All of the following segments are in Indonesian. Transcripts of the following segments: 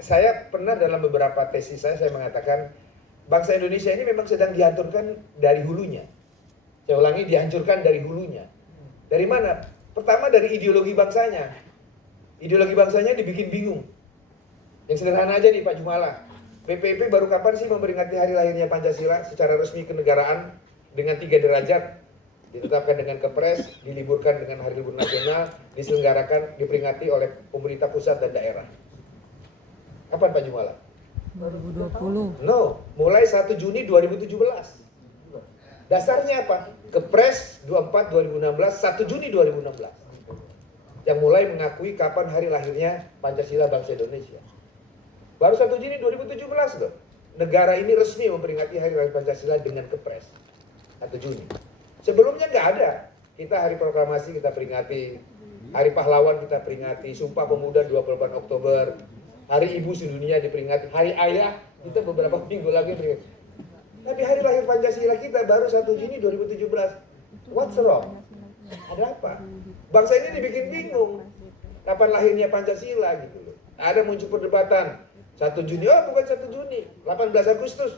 saya pernah dalam beberapa tesis saya mengatakan bangsa Indonesia ini memang sedang dihancurkan dari hulunya. Saya ulangi, dihancurkan dari hulunya. Dari mana? Pertama dari ideologi bangsanya. Ideologi bangsanya dibikin bingung. Yang sederhana aja nih Pak Jumala. BPIP baru kapan sih memperingati hari lahirnya Pancasila secara resmi kenegaraan dengan 3 derajat, ditetapkan dengan Kepres, diliburkan dengan hari libur nasional, diselenggarakan, diperingati oleh pemerintah pusat dan daerah. Kapan Pak Jumala? 2020. No, mulai 1 Juni 2017. Dasarnya apa? Kepres 24 2016, 1 Juni 2016. Yang mulai mengakui kapan hari lahirnya Pancasila bangsa Indonesia. Baru 1 Juni 2017 loh. Negara ini resmi memperingati hari lahir Pancasila dengan Kepres. 1 Juni. Sebelumnya nggak ada. Kita hari proklamasi kita peringati, hari pahlawan kita peringati, Sumpah Pemuda 28 Oktober, Hari Ibu Sedunia diperingati, Hari Ayah kita beberapa minggu lagi peringati. Tapi hari lahir Pancasila kita baru 1 Juni 2017. What's wrong? Ada apa? Bangsa ini dibikin bingung. Kapan lahirnya Pancasila gitu loh. Ada muncul perdebatan. 1 Juni, oh bukan 1 Juni, 18 Agustus.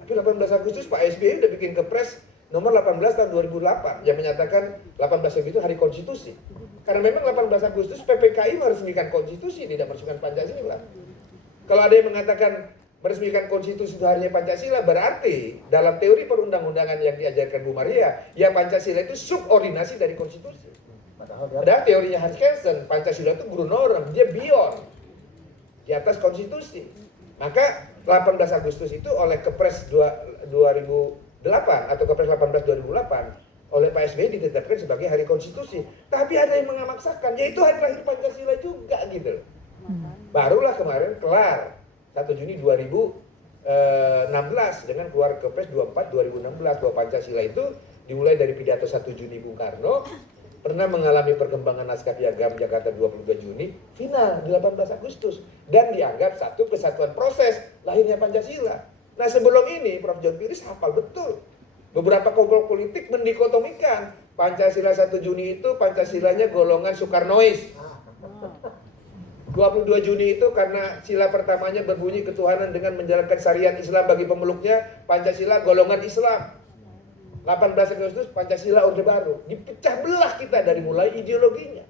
Tapi 18 Agustus Pak SBY udah bikin Kepres nomor 18 tahun 2008 yang menyatakan 18 Agustus itu hari konstitusi. Karena memang 18 Agustus PPKI meresmikan konstitusi, tidak meresmikan Pancasila. Kalau ada yang mengatakan meresmikan konstitusi itu harinya Pancasila, berarti dalam teori perundang-undangan yang diajarkan Bu Maria, ya Pancasila itu subordinasi dari konstitusi. Padahal teorinya Hans Kelsen, Pancasila itu guru norm, dia beyond, di atas konstitusi. Maka 18 Agustus itu oleh Kepres 2008 atau Kepres 18 2008 oleh Pak SBY ditetapkan sebagai hari konstitusi. Tapi ada yang memaksakan, yaitu hari lahir Pancasila juga gitu. Barulah kemarin kelar 1 Juni 2016 dengan keluar Kepres 24 2016 bahwa Pancasila itu dimulai dari pidato 1 Juni Bung Karno, pernah mengalami perkembangan naskah piagam Jakarta 22 Juni, final 18 Agustus dan dianggap satu kesatuan proses lahirnya Pancasila. Nah sebelum ini Prof. John Piris hafal betul. Beberapa kelompok politik mendikotomikan Pancasila 1 Juni itu Pancasilanya golongan Soekarnois. 22 Juni itu karena sila pertamanya berbunyi ketuhanan dengan menjalankan syariat Islam bagi pemeluknya, Pancasila golongan Islam. 18 Agustus Pancasila Orde Baru. Dipecah belah kita dari mulai ideologinya.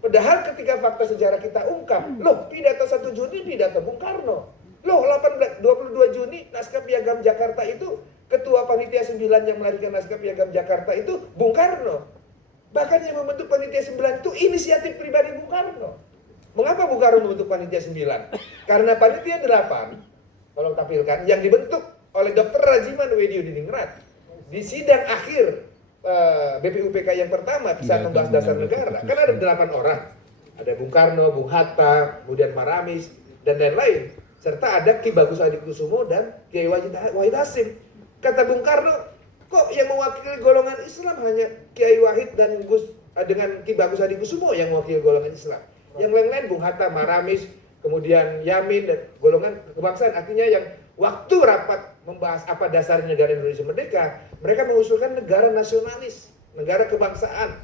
Padahal ketika fakta sejarah kita ungkap, loh pidato 1 Juni pidato Bung Karno. Loh 22 Juni naskah piagam Jakarta itu ketua panitia 9 yang melahirkan naskah piagam Jakarta itu Bung Karno. Bahkan yang membentuk panitia 9 itu inisiatif pribadi Bung Karno. Mengapa Bung Karno membentuk panitia 9? Karena panitia 8, kalau tampilkan, yang dibentuk oleh Dr. Rajiman Weddio Diningrat di sidang akhir BPUPK yang pertama saat membahas dasar negara. Kan ada 8 orang. Ada Bung Karno, Bung Hatta, kemudian Maramis, dan lain-lain. Serta ada Ki Bagus Hadikusumo dan Kiai Wahid Hasim. Kata Bung Karno, kok yang mewakili golongan Islam hanya Kiai Wahid dan dengan Ki Bagus Hadikusumo yang mewakili golongan Islam. Yang lain-lain Bung Hatta, Maramis, kemudian Yamin dan golongan kebangsaan. Artinya yang waktu rapat membahas apa dasar negara Indonesia merdeka, mereka mengusulkan negara nasionalis, negara kebangsaan.